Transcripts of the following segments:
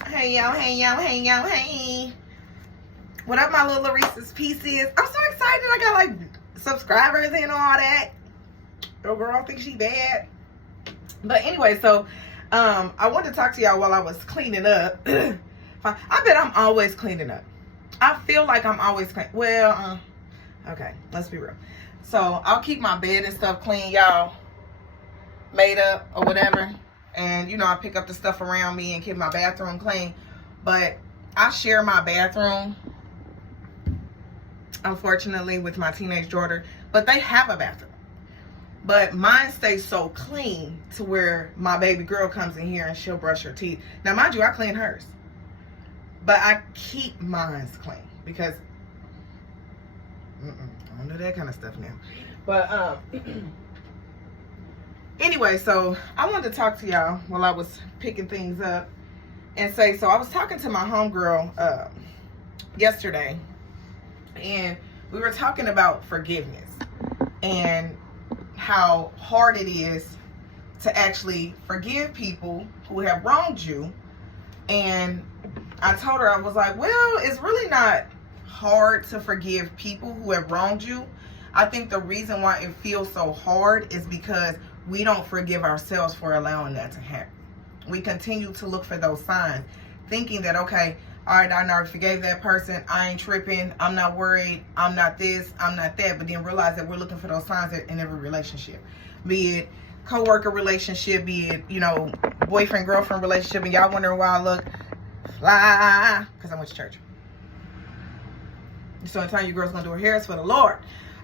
Hey y'all, hey y'all, hey y'all, hey. What up, my little Reese's Pieces? I'm so excited. I got like subscribers and all that. Your girl thinks she bad. But anyway, so I wanted to talk to y'all while I was cleaning up. I bet I'm always cleaning up. I feel like I'm always clean. Well, okay, let's be real. So I'll keep my bed and stuff clean, y'all, made up or whatever. And, you know, I pick up the stuff around me and keep my bathroom clean. But I share my bathroom, unfortunately, with my teenage daughter. But they have a bathroom. But mine stays so clean to where my baby girl comes in here and she'll brush her teeth. Now, mind you, I clean hers. But I keep mine clean because I don't do that kind of stuff now. But, anyway, so I wanted to talk to y'all while I was picking things up and say, so I was talking to my homegirl yesterday, and we were talking about forgiveness and how hard it is to actually forgive people who have wronged you. And I told her, I was like, well, it's really not hard to forgive people who have wronged you. I think the reason why it feels so hard is because we don't forgive ourselves for allowing that to happen. We continue to look for those signs, thinking that, okay, all right, I already forgave that person. I ain't tripping. I'm not worried. I'm not this. I'm not that. But then realize that we're looking for those signs in every relationship, be it co-worker relationship, be it, you know, boyfriend, girlfriend relationship. And y'all wondering why I look fly, because I went to church. So in time, your girl's going to do her hair. It's for the Lord.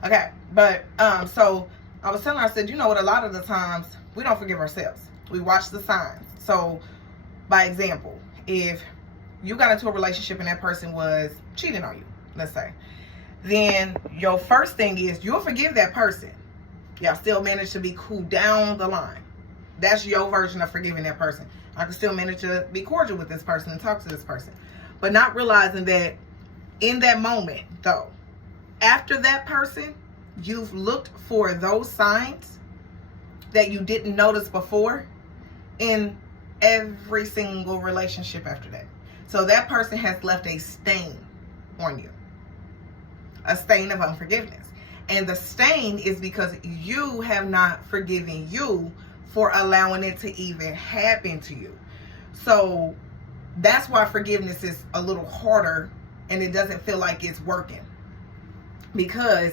Okay. But, so I was telling her, I said, you know what, a lot of the times we don't forgive ourselves. We watch the signs. So, by example, if you got into a relationship and that person was cheating on you, let's say, then your first thing is you'll forgive that person. Y'all still manage to be cool down the line. That's your version of forgiving that person. I can still manage to be cordial with this person and talk to this person. But not realizing that in that moment, though, after that person, you've looked for those signs that you didn't notice before in every single relationship after that. So that person has left a stain on you, a stain of unforgiveness. And the stain is because you have not forgiven you for allowing it to even happen to you. So that's why forgiveness is a little harder and it doesn't feel like it's working, because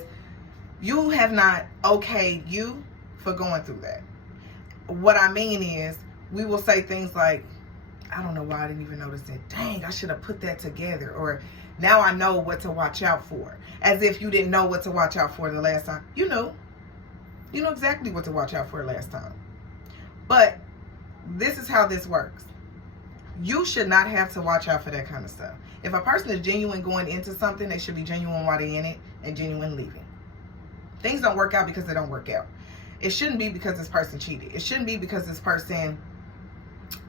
you have not okayed you for going through that. What I mean is, we will say things like, I don't know why I didn't even notice that. Dang, I should have put that together. Or now I know what to watch out for. As if you didn't know what to watch out for the last time. You know exactly what to watch out for last time. But this is how this works. You should not have to watch out for that kind of stuff. If a person is genuine going into something, they should be genuine while they're in it and genuine leaving. Things don't work out because they don't work out. It shouldn't be because this person cheated. It shouldn't be because this person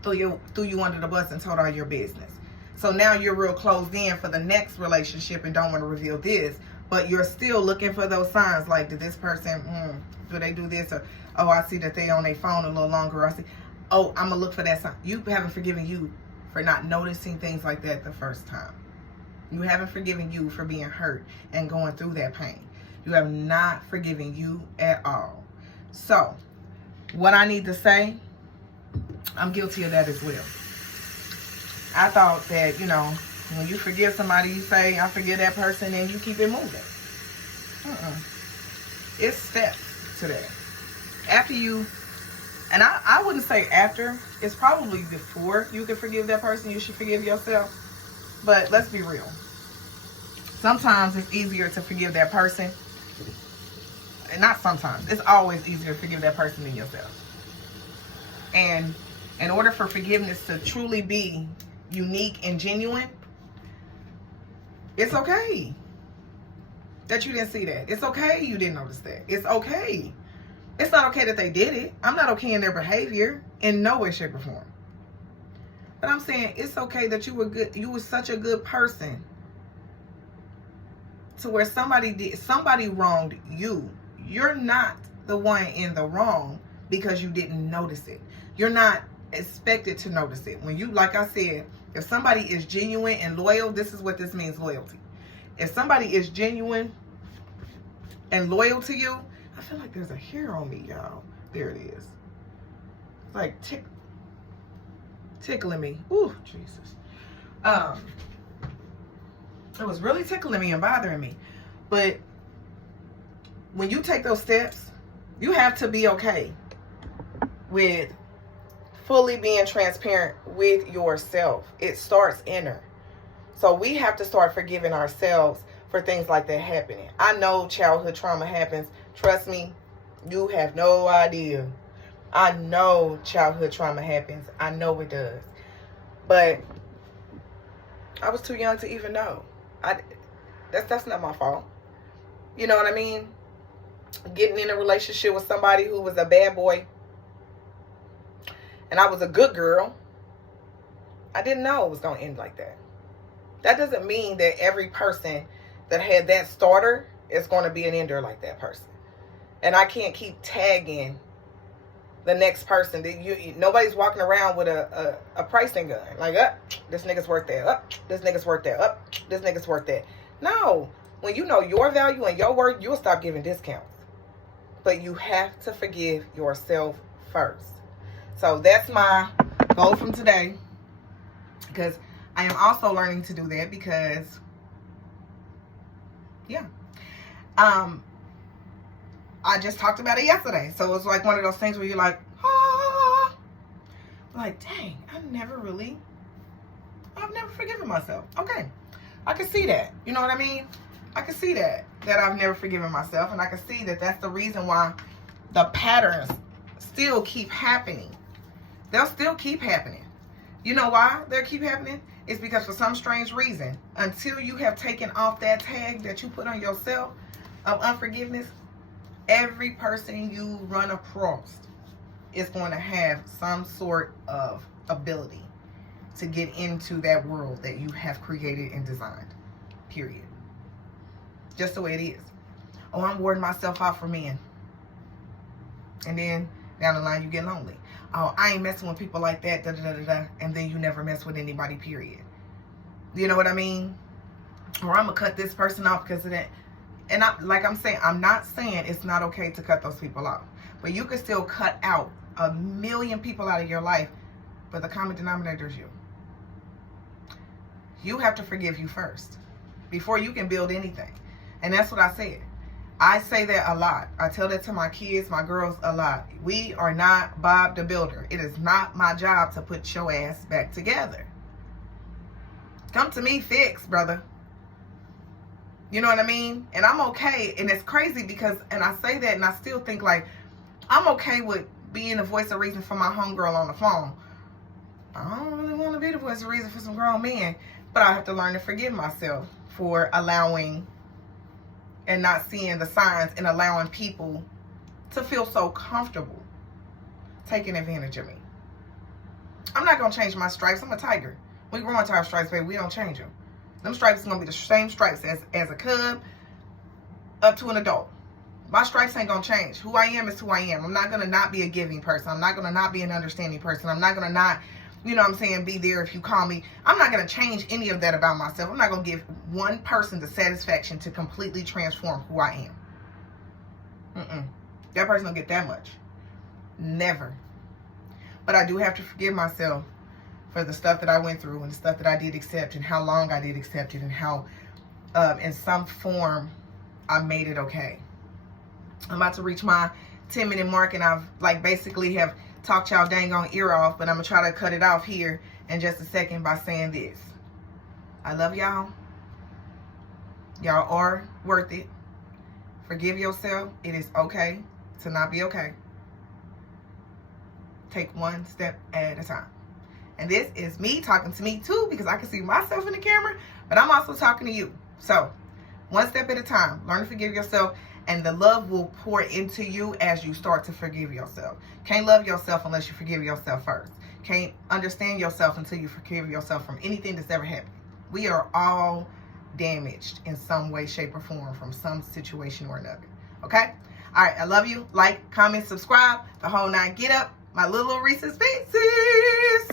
threw you under the bus and told all your business. So now you're real closed in for the next relationship and don't want to reveal this, but you're still looking for those signs like, did this person, do they do this? Or, oh, I see that they on their phone a little longer. Or I see, oh, I'm going to look for that sign. You haven't forgiven you for not noticing things like that the first time. You haven't forgiven you for being hurt and going through that pain. You have not forgiven you at all. So, what I need to say, I'm guilty of that as well. I thought that, you know, when you forgive somebody, you say, I forgive that person, and you keep it moving. It's steps to that. After you, and I wouldn't say after, it's probably before you can forgive that person, you should forgive yourself. But let's be real. Sometimes it's easier to forgive that person. And not sometimes. It's always easier to forgive that person than yourself. And in order for forgiveness to truly be unique and genuine, it's okay that you didn't see that. It's okay you didn't notice that. It's okay. It's not okay that they did it. I'm not okay in their behavior in no way, shape, or form. But I'm saying it's okay that you were good. You were such a good person to where somebody wronged you. You're not the one in the wrong because you didn't notice it. You're not expected to notice it. When you, like I said, if somebody is genuine and loyal, this is what this means, loyalty. If somebody is genuine and loyal to you, I feel like there's a hair on me, y'all. There it is. Like tickling me. Ooh, Jesus. It was really tickling me and bothering me. But when you take those steps, you have to be okay with fully being transparent with yourself. It starts inner. So we have to start forgiving ourselves for things like that happening. I know childhood trauma happens. Trust me, you have no idea. I know childhood trauma happens. I know it does. But I was too young to even know. That's not my fault. You know what I mean? Getting in a relationship with somebody who was a bad boy and I was a good girl, I didn't know it was going to end like that. That doesn't mean that every person that had that starter is going to be an ender like that person. And I can't keep tagging the next person. Nobody's walking around with a pricing gun. Like, this nigga's worth that. This nigga's worth that. This nigga's worth that. No. When you know your value and your worth, you'll stop giving discounts. But you have to forgive yourself first. So that's my goal from today. Because I am also learning to do that because, yeah. I just talked about it yesterday. So it's like one of those things where you're like, like, dang, I've never forgiven myself. Okay. I can see that. You know what I mean? I can see that I've never forgiven myself. And I can see that that's the reason why the patterns still keep happening. They'll still keep happening. You know why they'll keep happening? It's because for some strange reason, until you have taken off that tag that you put on yourself of unforgiveness, every person you run across is going to have some sort of ability to get into that world that you have created and designed. Period. Just the way it is. Oh, I'm warding myself out for men. And then down the line you get lonely. Oh, I ain't messing with people like that, and then you never mess with anybody, period. You know what I mean? Or I'm going to cut this person off because of that. And I'm not saying it's not okay to cut those people off. But you can still cut out 1 million people out of your life, but the common denominator is you. You have to forgive you first before you can build anything. And that's what I said. I say that a lot. I tell that to my kids, my girls a lot. We are not Bob the Builder. It is not my job to put your ass back together. Come to me fixed, brother. You know what I mean? And I'm okay. And it's crazy because, and I say that and I still think like, I'm okay with being the voice of reason for my homegirl on the phone. I don't really want to be the voice of reason for some grown men. But I have to learn to forgive myself for allowing and not seeing the signs and allowing people to feel so comfortable taking advantage of me. I'm not going to change my stripes. I'm a tiger. We grow into our stripes, baby. We don't change them. Them stripes are going to be the same stripes as a cub up to an adult. My stripes ain't going to change. Who I am is who I am. I'm not going to not be a giving person. I'm not going to not be an understanding person. I'm not going to not, you know what I'm saying, be there if you call me. I'm not going to change any of that about myself. I'm not going to give one person the satisfaction to completely transform who I am. That person don't get that much. Never. But I do have to forgive myself for the stuff that I went through and the stuff that I did accept and how long I did accept it and how in some form I made it okay. I'm about to reach my 10-minute mark and I've basically have talked y'all dang on ear off, but I'm going to try to cut it off here in just a second by saying this. I love y'all. Y'all are worth it. Forgive yourself. It is okay to not be okay. Take one step at a time. And this is me talking to me too, because I can see myself in the camera, but I'm also talking to you. So, one step at a time. Learn to forgive yourself, and the love will pour into you as you start to forgive yourself. Can't love yourself unless you forgive yourself first. Can't understand yourself until you forgive yourself from anything that's ever happened. We are all damaged in some way, shape, or form from some situation or another. Okay? All right, I love you. Like, comment, subscribe. The whole nine. Get up. my little Reese's Pieces.